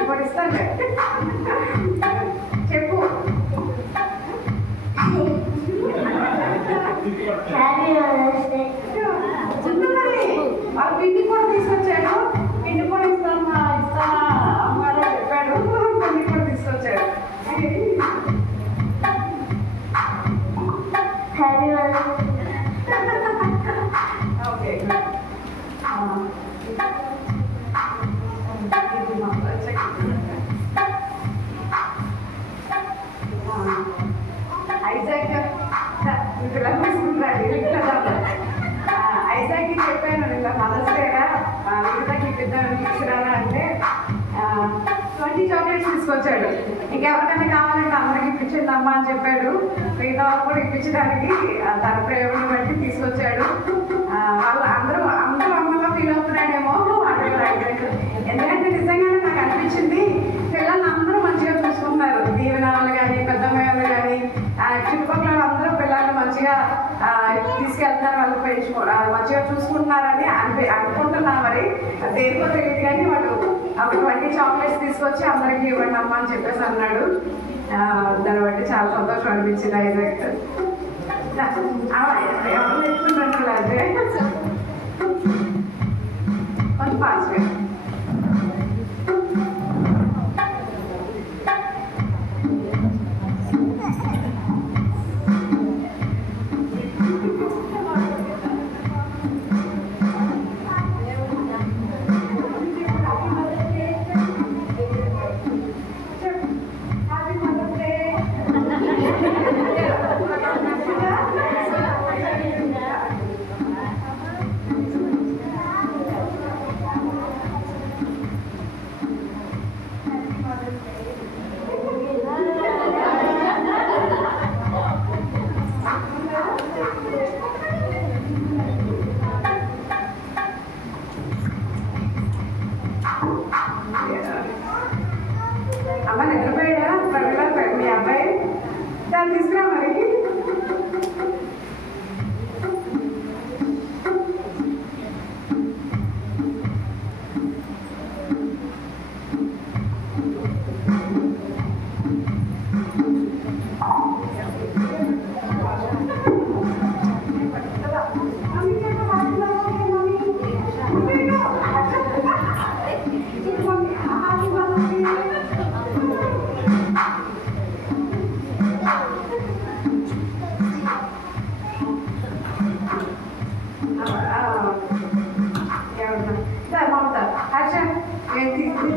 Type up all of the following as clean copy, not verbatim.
ఇప్పుడు ఇస్తాను చెప్పు. వాళ్ళు పిండి కూడా తీసుకొచ్చాడు. పిండి కూడా ఇస్తానా అమ్మారో చెప్పాడు. పిండి కూడా తీసుకొచ్చాడు. ఓకే ఐజాక్ ఐజాక్కి చెప్పాను ఇలా మదర్స్ డేగా మిగతాకి ఇప్పిద్దామని ఇచ్చిరారా అంటే 20 చాక్లెట్స్ తీసుకొచ్చాడు. ఇంకెవరికైనా కావాలంటే అందరికి ఇప్పించిందమ్మా అని చెప్పాడు. మిగతా వాళ్ళు కూడా ఇప్పించడానికి తన ప్రేమను బట్టి తీసుకొచ్చాడు. వాళ్ళు అందరూ అమ్మలో ఫీల్ అవుతున్నాడేమో అడిగారు ఐజాక్. ఎందుకంటే నిజంగానే నాకు అనిపించింది పిల్లల్ని అందరూ మంచిగా చూసుకుంటున్నారు. దీవెనాలు కానీ పెద్దమ్మలు కానీ చుట్టుపక్కల అందరూ పిల్లల్ని మంచిగా తీసుకెళ్తున్నారు. వాళ్ళు మంచిగా చూసుకుంటున్నారని అనుకుంటున్నా. మరి దేనికో తెలియదు కానీ వాళ్ళు 20 చాక్లెట్స్ తీసుకొచ్చి అందరికీ ఇవ్వండి అమ్మ అని చెప్పేసి అన్నాడు. దాన్ని బట్టి చాలా సంతోషం అనిపించింది ఐజాక్. ఎవరు ఎత్తుకున్నట్లు అదే కొంచెం ఫాస్ట్గా అమ్మ నిద్రపోయాడా ప్రజల మీ అబ్బాయి? దాన్ని తీసుకురా మరి.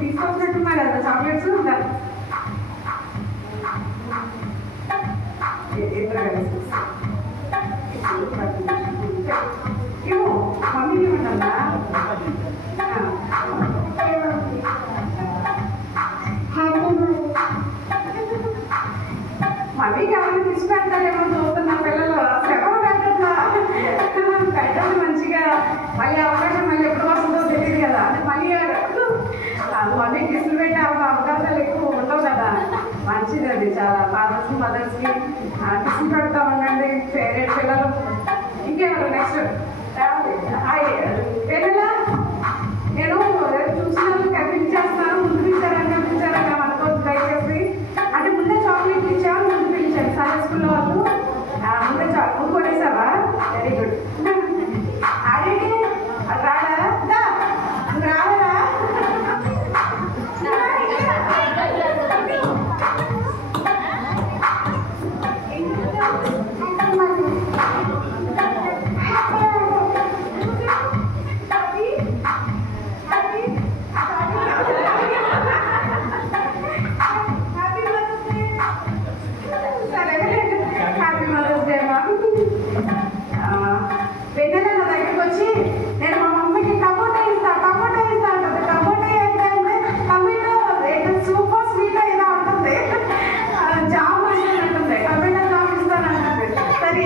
తీసుకొచ్చినట్టున్నా కదా చాక్లెట్స్ ఏమో మమ్మీ ఏమంటా మమ్మీకి ఎవరైనా తీసి పెడతారేమో చూస్తున్నా. పిల్లలు శ్రమ పెట్టాలి మంచిగా. మళ్ళీ అవకాశం మళ్ళీ ఎప్పుడు వస్తుందో తెలియదు కదా. అంటే మళ్ళీ మమ్మీ కిసులు పెట్టే అవకాశాలు ఎక్కువ ఉండవు కదా. మంచిది అది చాలా. ఫాదర్స్ మదర్స్కి కిసులు పెడతా ఉండండి. ఫేవరెట్ పిల్లలు ఇంకెవరు నెక్స్ట్ పిల్లల నేను చూసినాను పిలిచేస్తాను. ముందు పిలిచారని పిలిచారని అనుకోవద్దు దయచేసి. అంటే ముందే చాక్లెట్ ఇచ్చాను, ముందు పిలిచాను. సండే స్కూల్లో వాళ్ళు ముందే చాక్లెట్ కొనేసావా? Very good. అడిగి రాడా రావరా? వెన్నెల నా దగ్గరికి వచ్చి నేను మా మమ్మీకి టమోటా ఇస్తా అంటుంది. టమోటా ఏంటంటే టమాటో సూపర్ స్వీట్ ఏదో ఉంటుంది. జామ్ అంటుంది. టమాటా జామ్ ఇస్తానంటుంది. సరే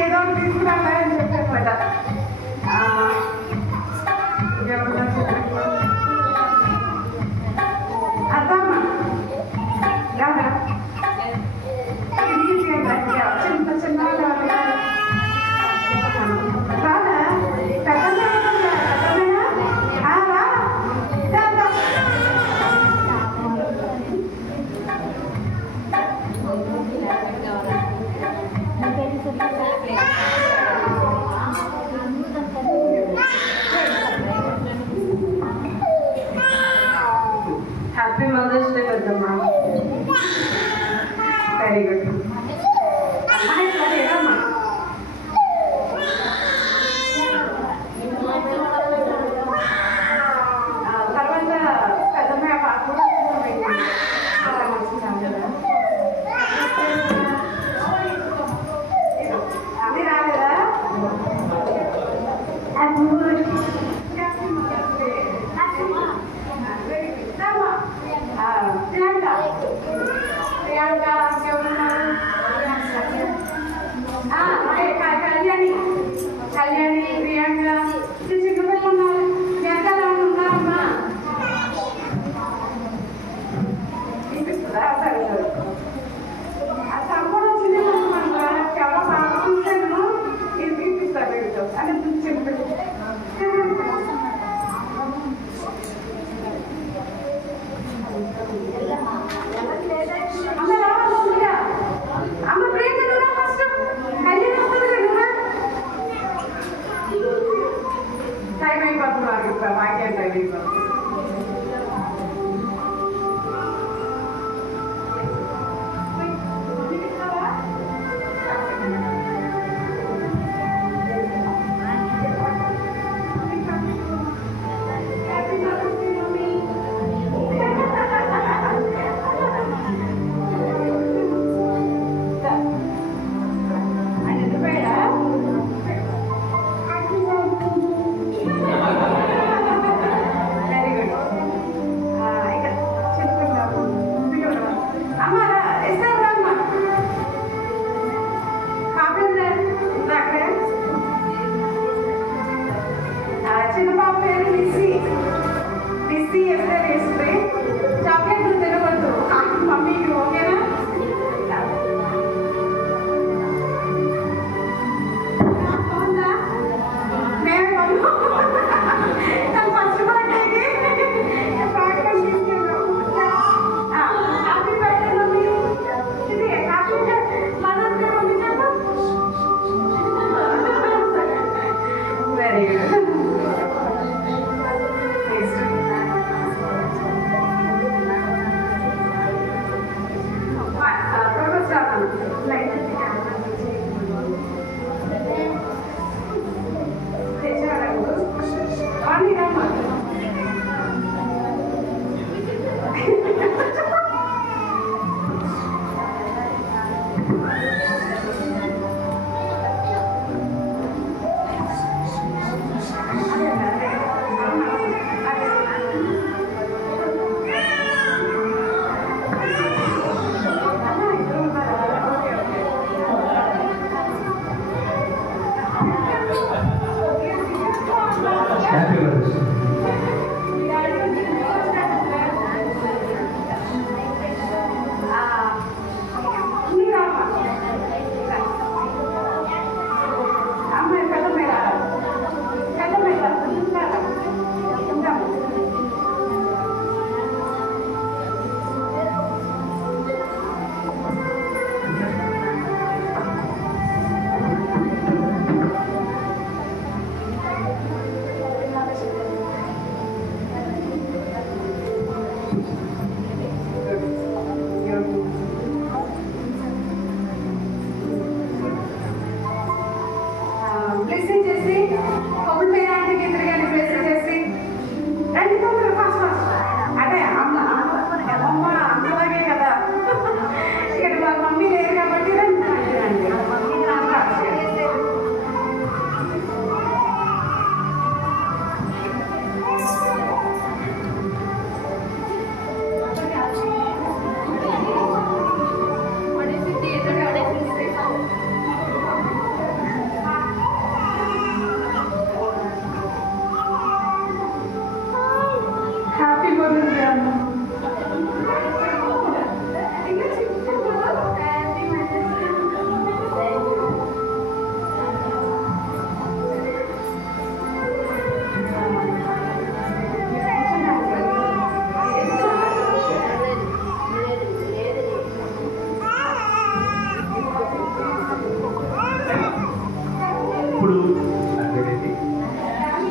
తమ్ముడు అదేంటి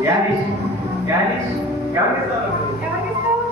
యానిష్ యానిష్ ఎవరికి ఇస్తారు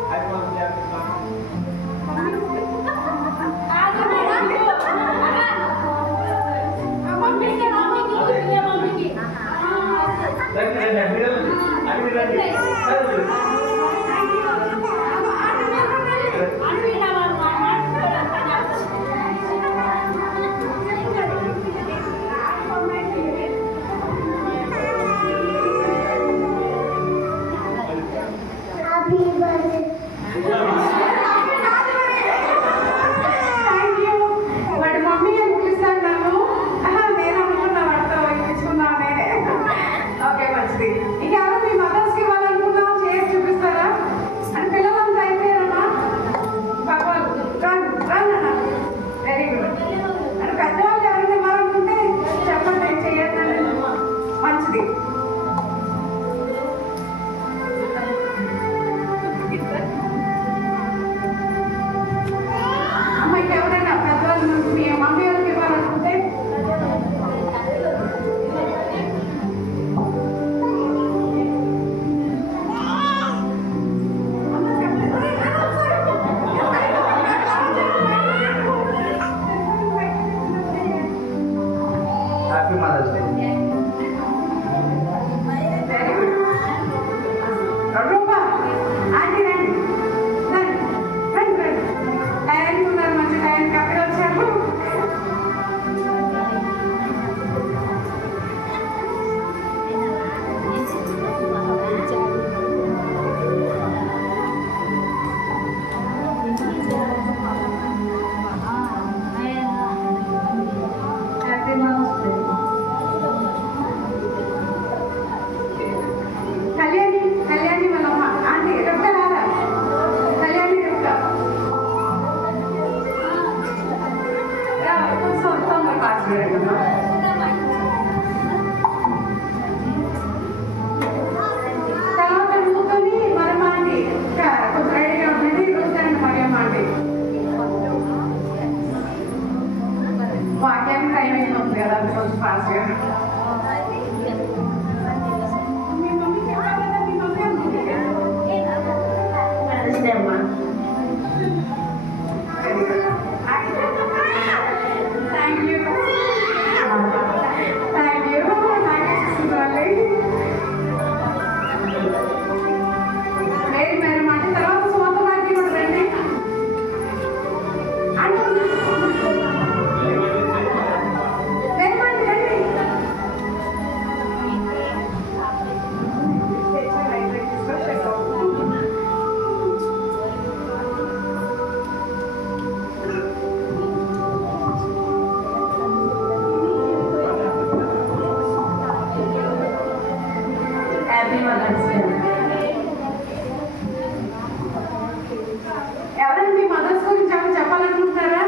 ఎవరైనా మీ మదర్స్ గురించి ఏమైనా చెప్పాలనుకుంటున్నారా?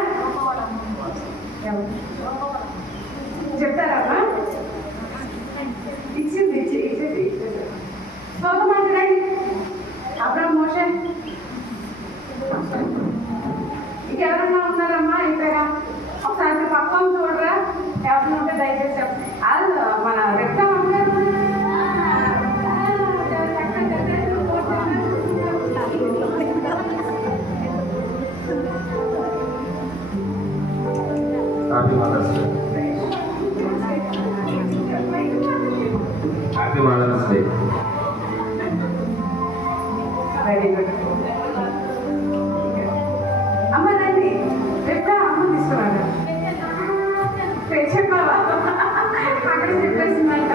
చెప్తారా? ఇచ్చింది చదవమంటారండి. అబ్రహం మోషే ఇంకెవరన్నా ఉన్నారమ్మా? అయిపోయా ఒకసారి పక్కన చూడరా, ఎవరైనా ఉంటే దయచేసి అది మన వ్యక్తం అంటారు. Happy mother's day. Happy mother's day. Very good. అమ్మ రండి, రేపు అమ్మ తీసుకురాడు. చెప్పావా? అక్కడ చెప్పేసిందంట.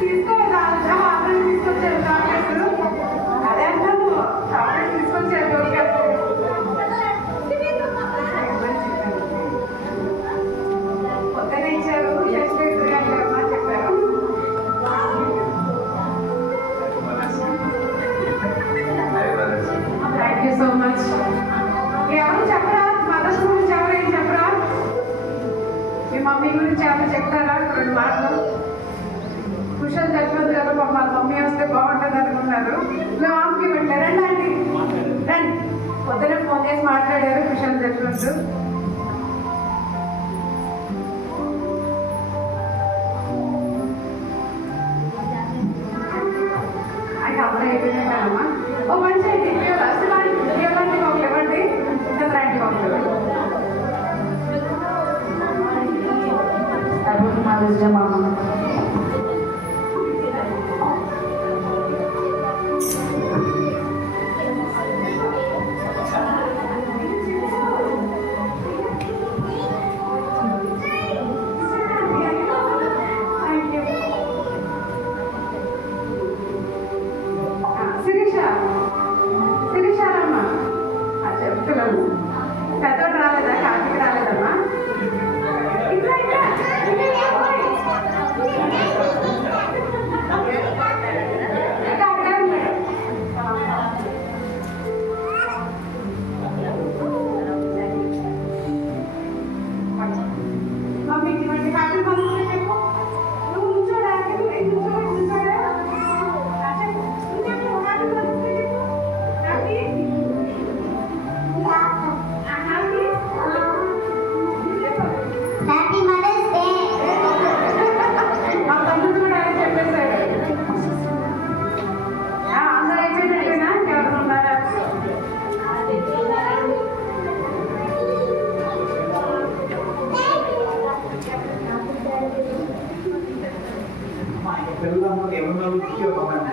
తీసుకో మీ మమ్మీ గురించి ఏమైనా చెప్తారా 2 మాటలు? కుషల్ జశ్వంత్ గారు మా మమ్మీ వస్తే బాగుంటుంది అనుకున్నారు. మేము ఆమెకి పెట్టారండి అండి రండి. పొద్దున ఫోన్ చేసి మాట్లాడారు కుషల్ జశ్వంత్. అప్పుడు అయిపోయిందమ్మా. ఓ మంచి ఇవ్వండి ఒకళ్ళు ఇవ్వండి. రండి ఒకళ్ళు మా విజయమ్మ. శిరీషారమ్మా చెప్తున్నాను. పెద్దోడు రాలేదా? కార్తీక్ రాలేదమ్మా? ఇట్లా ఇట్లా మమ్మీ ఇటువంటి హ్యాపీ పనులు చెప్పు. నువ్వు నుంచోడా? పిల్లలు ఏమన్నా అంటే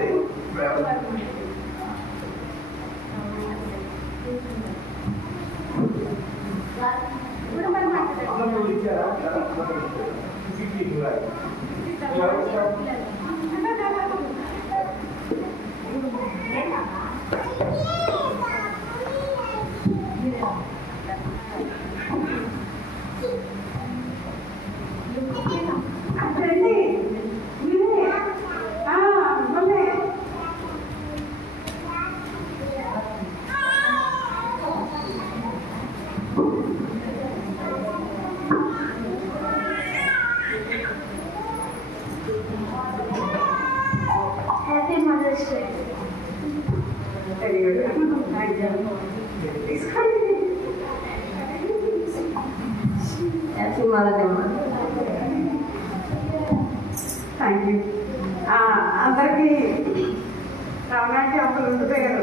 very good. Thank you. Thank you. అందరికీ రమణాంటి ఒకరు ఉండిపోయారు.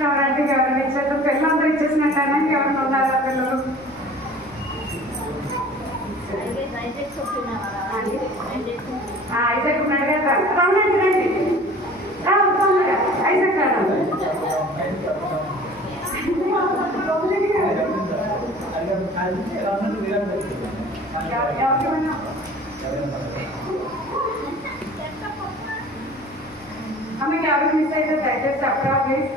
రమణాంటికి ఎవరైనా ఇచ్చారు? పిల్లలందరూ ఇచ్చేసినట్టయినా ఎవరైనా ఉన్నారా పిల్లలు? ఐజాక్ ఉన్నాడు కదా. రమణాంటి రండి. ఐజాక్ రాడు. అమ్మకి ఎవరికి మిస్ అయితే దయచేసి చెప్పరా ప్లీజ్.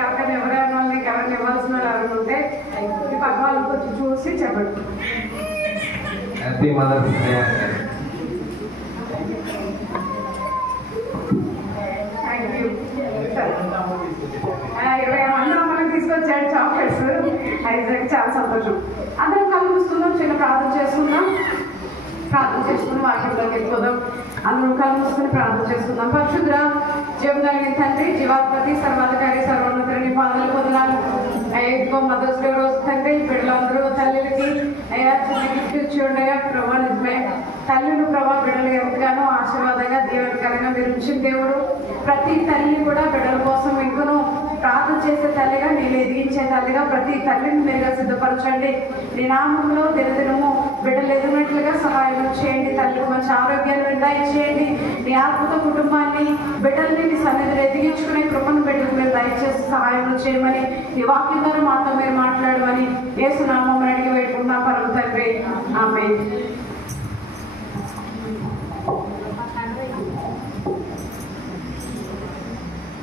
ఎవరికైనా ఎవరైనా వాళ్ళకి ఎవరైనా ఇవ్వాల్సిన వాళ్ళు ఎవరైనా ఉంటే ఈ పక్క వాళ్ళకి వచ్చి చూసి చెప్పండి. Happy mother's day. Thank you. 20 మంది అమ్మకి తీసుకొచ్చాడు చాక్లెట్స్. ఐజాక్ చాలా సంతోషం. అందరం కళ్ళు మూసుకుందాం, చిన్న ప్రార్థన చేసుకుందాం. వాక్యంలోకి వెళ్ళిపోదాం. అందరం కళ్ళు మూసుకుని ప్రార్థన చేసుకుందాం. పరిశుద్ర జీవం కలిగిన తండ్రి, జీవాధిపతి, సర్వాధికారి, సర్వోన్నతుని పాదాలు పొందనాలు. అయ్యో మదర్స్ డే రోజు తండ్రి బిడ్డలందరూ తల్లికి అయ్యా చిన్న గిఫ్ట్ ఇచ్చి ఉండగా ప్రభా నిజమే తల్లిని ప్రభా బిడ్డలు ఎంతగానో ఆశీర్వాదంగా దీవెనకరంగా మీరు ఉంచిన దేవుడు. ప్రతి తల్లి కూడా బిడ్డల కోసం ఇంకనూ ప్రార్థన చేసే తల్లిగా, నేను ఎదిగించే తల్లిగా ప్రతి తల్లిని మీరుగా సిద్ధపరచండి. నీ నామంలో దినదినము బిడ్డలు ఎదిగినట్లుగా సహాయం చేయండి. తల్లికి మంచి ఆరోగ్యాన్ని దయచేయండి. నీ ఆత్మత కుటుంబాన్ని బిడ్డల్ని నీ సన్నిధిలో ఎదిగించుకునే కృపను బిడ్డలు మీరు దయచేసి సహాయం చేయమని, నీ వాక్యం ద్వారా మాతో మీరు మాట్లాడమని యేసు నామమున అడిగి వేడుకుంటున్నాం పరమ తండ్రి. ఆమేన్.